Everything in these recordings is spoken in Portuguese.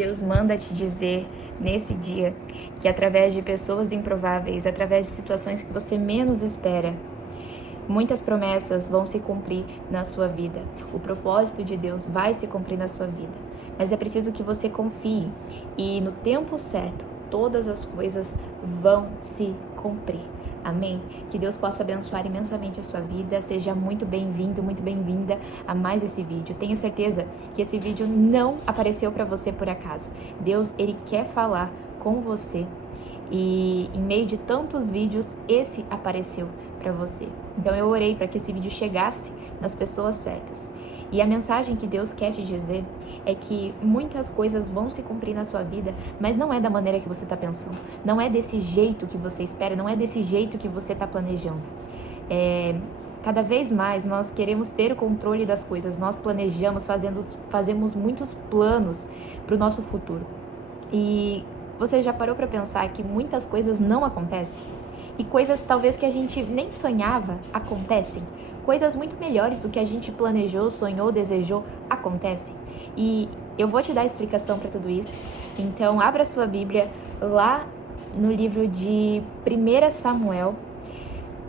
Deus manda te dizer nesse dia que através de pessoas improváveis, através de situações que você menos espera, muitas promessas vão se cumprir na sua vida. O propósito de Deus vai se cumprir na sua vida. Mas é preciso que você confie e no tempo certo, todas as coisas vão se cumprir. Amém? Que Deus possa abençoar imensamente a sua vida. Seja muito bem-vindo, muito bem-vinda a mais esse vídeo. Tenha certeza que esse vídeo não apareceu para você por acaso. Deus, Ele quer falar com você. E em meio de tantos vídeos, esse apareceu para você. Então eu orei para que esse vídeo chegasse nas pessoas certas. E a mensagem que Deus quer te dizer é que muitas coisas vão se cumprir na sua vida, mas não é da maneira que você está pensando. Não é desse jeito que você espera, não é desse jeito que você está planejando. Cada vez mais nós queremos ter o controle das coisas, nós planejamos, fazemos muitos planos para o nosso futuro. E você já parou para pensar que muitas coisas não acontecem? E coisas talvez que a gente nem sonhava acontecem. Coisas muito melhores do que a gente planejou, sonhou, desejou, acontecem. E eu vou te dar a explicação para tudo isso. Então abra sua Bíblia lá no livro de 1 Samuel,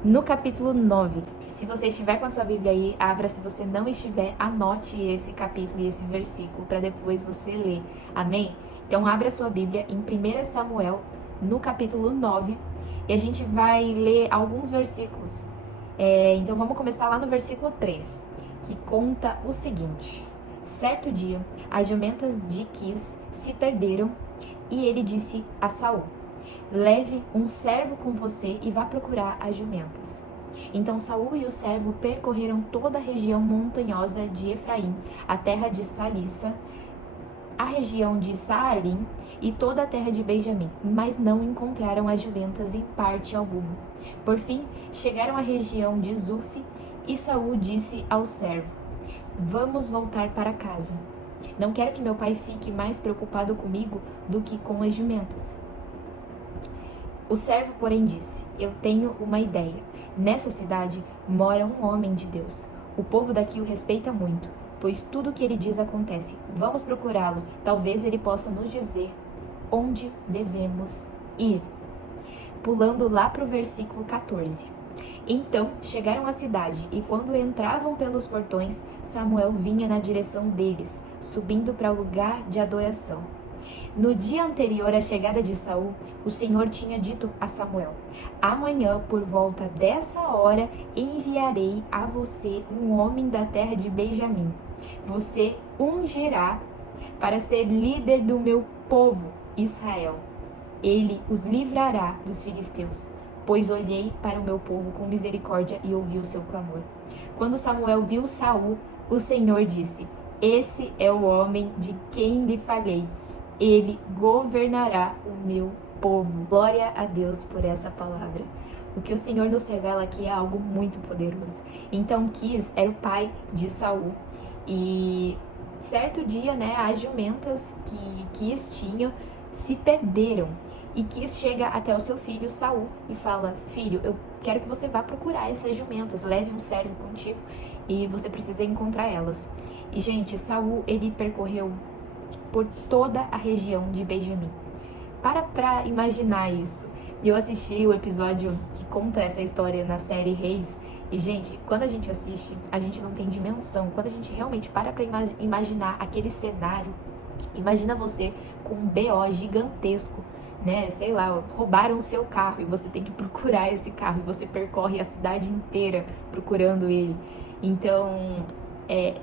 no capítulo 9. Se você estiver com a sua Bíblia aí, abra. Se você não estiver, anote esse capítulo e esse versículo para depois você ler. Amém? Então abra sua Bíblia em 1 Samuel, no capítulo 9, e a gente vai ler alguns versículos. Então vamos começar lá no versículo 3, que conta o seguinte: certo dia, as jumentas de Quis se perderam, e ele disse a Saul: leve um servo com você e vá procurar as jumentas. Então Saul e o servo percorreram toda a região montanhosa de Efraim, a terra de Salissa, a região de Saalim e toda a terra de Benjamim, mas não encontraram as jumentas em parte alguma. Por fim, chegaram à região de Zuf, e Saul disse ao servo: vamos voltar para casa. Não quero que meu pai fique mais preocupado comigo do que com as jumentas. O servo, porém, disse: eu tenho uma ideia. Nessa cidade mora um homem de Deus. O povo daqui o respeita muito, pois tudo o que ele diz acontece. Vamos procurá-lo. Talvez ele possa nos dizer onde devemos ir. Pulando lá para o versículo 14. Então chegaram à cidade, e quando entravam pelos portões, Samuel vinha na direção deles, subindo para o lugar de adoração. No dia anterior à chegada de Saul, o Senhor tinha dito a Samuel: amanhã, por volta dessa hora, enviarei a você um homem da terra de Benjamim. Você ungirá para ser líder do meu povo, Israel. Ele os livrará dos filisteus, pois olhei para o meu povo com misericórdia e ouvi o seu clamor. Quando Samuel viu Saul, o Senhor disse: esse é o homem de quem lhe falei. Ele governará o meu povo. Glória a Deus por essa palavra. O que o Senhor nos revela aqui é algo muito poderoso. Então Quis era o pai de Saul. E certo dia, as jumentas que Quis tinha se perderam. E Quis chega até o seu filho Saul e fala: filho, eu quero que você vá procurar essas jumentas, leve um servo contigo e você precisa encontrar elas. E gente, Saul, ele percorreu por toda a região de Benjamim. Para imaginar isso. Eu assisti o episódio que conta essa história na série Reis. E, gente, quando a gente assiste, a gente não tem dimensão. Quando a gente realmente para imaginar aquele cenário, imagina você com um BO gigantesco, sei lá, roubaram o seu carro e você tem que procurar esse carro. E você percorre a cidade inteira procurando ele. Então,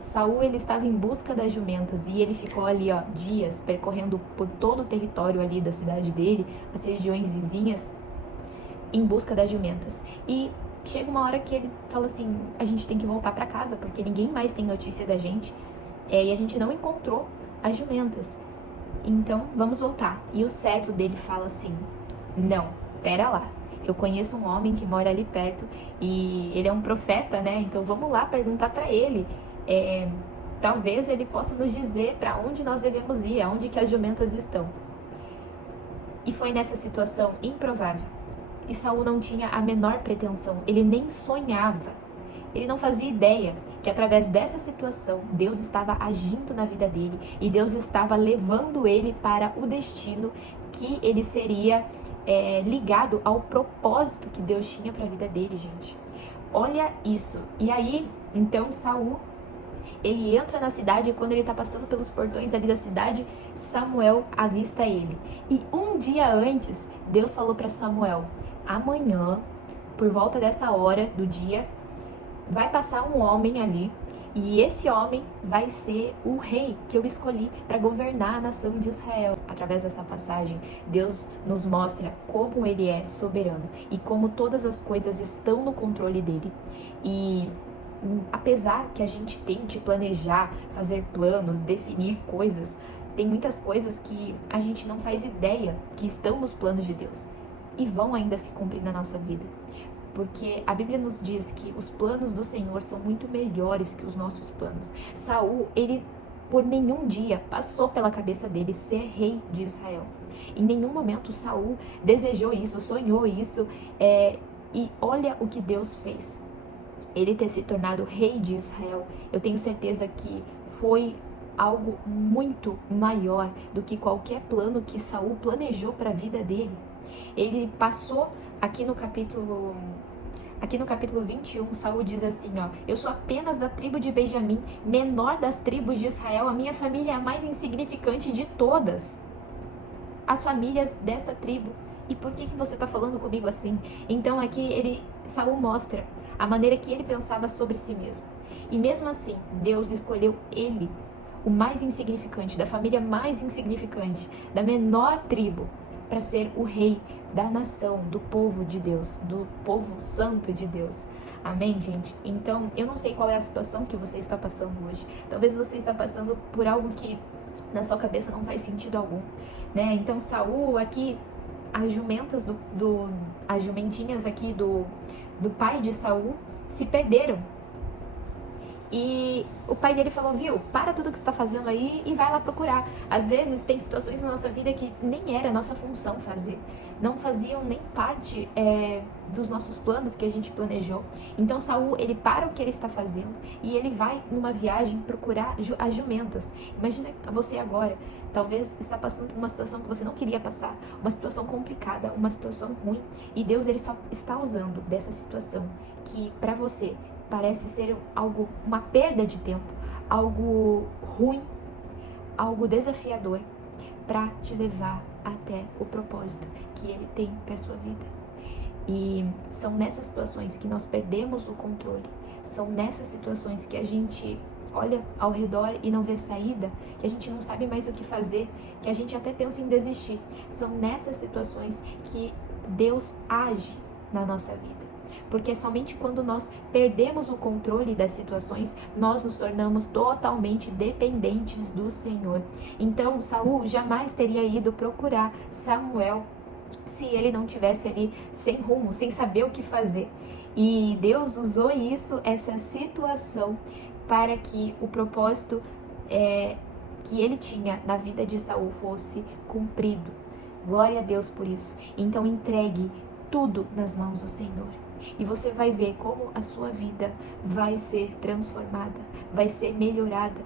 Saul, ele estava em busca das jumentas e ele ficou ali, dias percorrendo por todo o território ali da cidade dele, as regiões vizinhas, em busca das jumentas. E chega uma hora que ele fala assim: a gente tem que voltar para casa porque ninguém mais tem notícia da gente, e a gente não encontrou as jumentas. Então vamos voltar. E o servo dele fala assim: não, pera lá. Eu conheço um homem que mora ali perto e ele é um profeta, Então vamos lá perguntar para ele. Talvez ele possa nos dizer para onde nós devemos ir, aonde que as jumentas estão. E foi nessa situação improvável. E Saul não tinha a menor pretensão, ele nem sonhava, ele não fazia ideia que que através dessa situação, Deus estava agindo na vida dele e Deus estava levando ele para o destino que ele seria ligado ao propósito que Deus tinha para a vida dele, gente. Olha isso. E aí, então, Saul, ele entra na cidade e quando ele está passando pelos portões ali da cidade, Samuel avista ele. E um dia antes, Deus falou para Samuel: amanhã, por volta dessa hora do dia, vai passar um homem ali e esse homem vai ser o rei que eu escolhi para governar a nação de Israel. Através dessa passagem, Deus nos mostra como ele é soberano e como todas as coisas estão no controle dele. E apesar que a gente tente planejar, fazer planos, definir coisas, tem muitas coisas que a gente não faz ideia que estão nos planos de Deus e vão ainda se cumprir na nossa vida. Porque a Bíblia nos diz que os planos do Senhor são muito melhores que os nossos planos. Saul, ele por nenhum dia passou pela cabeça dele ser rei de Israel. Em nenhum momento Saul desejou isso, sonhou isso. E olha o que Deus fez. Ele ter se tornado rei de Israel, eu tenho certeza que foi algo muito maior do que qualquer plano que Saul planejou para a vida dele. Ele passou aqui no capítulo 21, Saul diz assim, ó: eu sou apenas da tribo de Benjamim, menor das tribos de Israel, a minha família é a mais insignificante de todas as famílias dessa tribo. E por que você está falando comigo assim? Então aqui Saul mostra a maneira que ele pensava sobre si mesmo. E mesmo assim, Deus escolheu ele, o mais insignificante, da família mais insignificante, da menor tribo, para ser o rei da nação, do povo de Deus, do povo santo de Deus. Amém, gente? Então, eu não sei qual é a situação que você está passando hoje. Talvez você está passando por algo que na sua cabeça não faz sentido algum, né? Então, Saul aqui, as jumentinhas aqui do pai de Saul se perderam. E o pai dele falou: viu, para tudo que você está fazendo aí e vai lá procurar. Às vezes tem situações na nossa vida que nem era nossa função fazer, não faziam nem parte dos nossos planos que a gente planejou. Então Saul, ele para o que ele está fazendo e ele vai numa viagem procurar as jumentas. Imagina você agora, talvez está passando por uma situação que você não queria passar, uma situação complicada, uma situação ruim, e Deus, ele só está usando dessa situação que para você parece ser uma perda de tempo, algo ruim, algo desafiador, para te levar até o propósito que Ele tem para a sua vida. E são nessas situações que nós perdemos o controle, são nessas situações que a gente olha ao redor e não vê saída, que a gente não sabe mais o que fazer, que a gente até pensa em desistir. São nessas situações que Deus age na nossa vida. Porque é somente quando nós perdemos o controle das situações, nós nos tornamos totalmente dependentes do Senhor. Então, Saul jamais teria ido procurar Samuel se ele não tivesse ali sem rumo, sem saber o que fazer. E Deus usou essa situação, para que o propósito que ele tinha na vida de Saul fosse cumprido. Glória a Deus por isso. Então, entregue tudo nas mãos do Senhor. E você vai ver como a sua vida vai ser transformada, vai ser melhorada.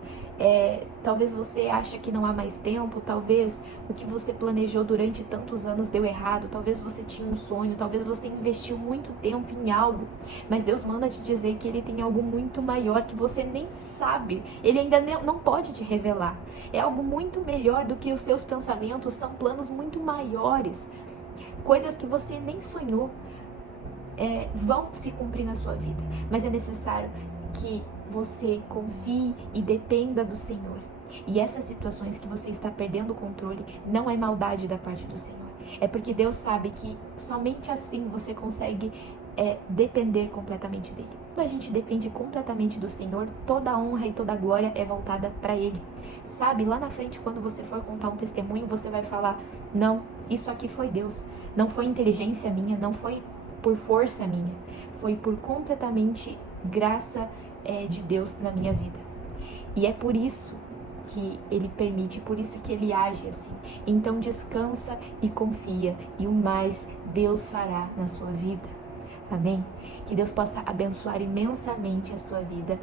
Talvez você ache que não há mais tempo, talvez o que você planejou durante tantos anos deu errado, talvez você tinha um sonho, talvez você investiu muito tempo em algo, mas Deus manda te dizer que Ele tem algo muito maior que você nem sabe, Ele ainda não pode te revelar. É algo muito melhor do que os seus pensamentos, são planos muito maiores, coisas que você nem sonhou. Vão se cumprir na sua vida, mas é necessário que você confie e dependa do Senhor. E essas situações que você está perdendo o controle não é maldade da parte do Senhor, é porque Deus sabe que somente assim você consegue depender completamente dele. Quando a gente depende completamente do Senhor, toda a honra e toda a glória é voltada para Ele. Sabe, lá na frente, quando você for contar um testemunho, você vai falar: não, isso aqui foi Deus, não foi inteligência minha, não foi por força minha, foi por completamente graça de Deus na minha vida. E é por isso que Ele permite, por isso que Ele age assim. Então descansa e confia, e o mais Deus fará na sua vida. Amém? Que Deus possa abençoar imensamente a sua vida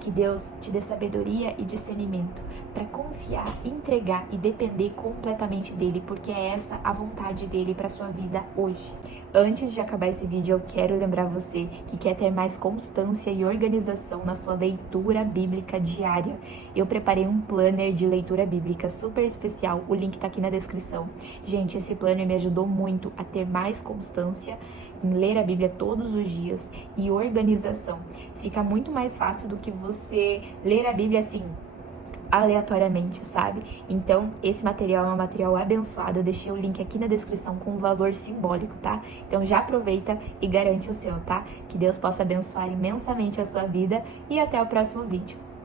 Que Deus te dê sabedoria e discernimento para confiar, entregar e depender completamente dele, porque é essa a vontade dele para sua vida hoje. Antes de acabar esse vídeo, eu quero lembrar você que quer ter mais constância e organização na sua leitura bíblica diária. Eu preparei um planner de leitura bíblica super especial, o link tá aqui na descrição. Gente, esse planner me ajudou muito a ter mais constância em ler a Bíblia todos os dias e organização. Fica muito mais fácil do que você ler a Bíblia assim, aleatoriamente, sabe? Então, esse material é um material abençoado. Eu deixei o link aqui na descrição com um valor simbólico, tá? Então já aproveita e garante o seu, tá? Que Deus possa abençoar imensamente a sua vida e até o próximo vídeo.